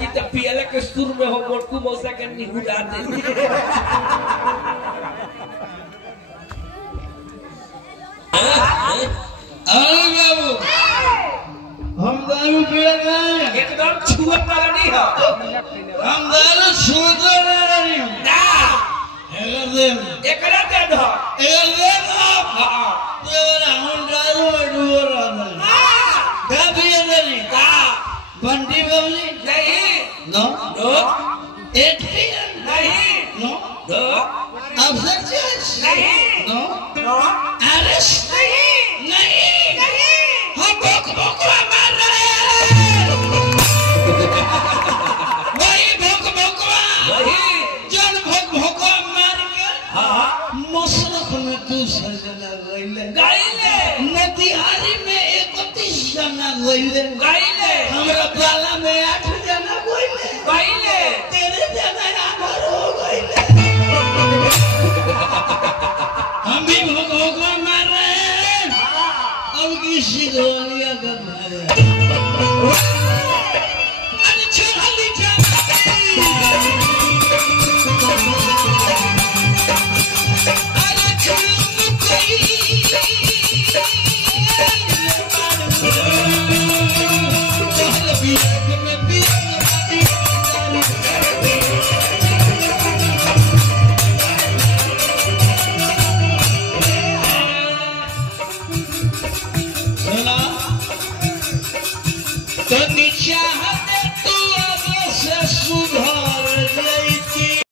जी तो पियले के सुर में हो मोटकू मौसा के निहुरा दे अरे बाबू हम दारू पिया नहीं एकदम छुअत वाला नहीं हो हम दारू छूते नहीं ना एकरा दे दो हां तेरा हम दारू डूब रहा है क्या पिया नहीं का बंटी बबली नहीं नो नो एटीएम नहीं नो नो ऑब्जेक्शन नहीं नो नो अरेस्ट नहीं नहीं नहीं हम बोक बोक मार रहे हैं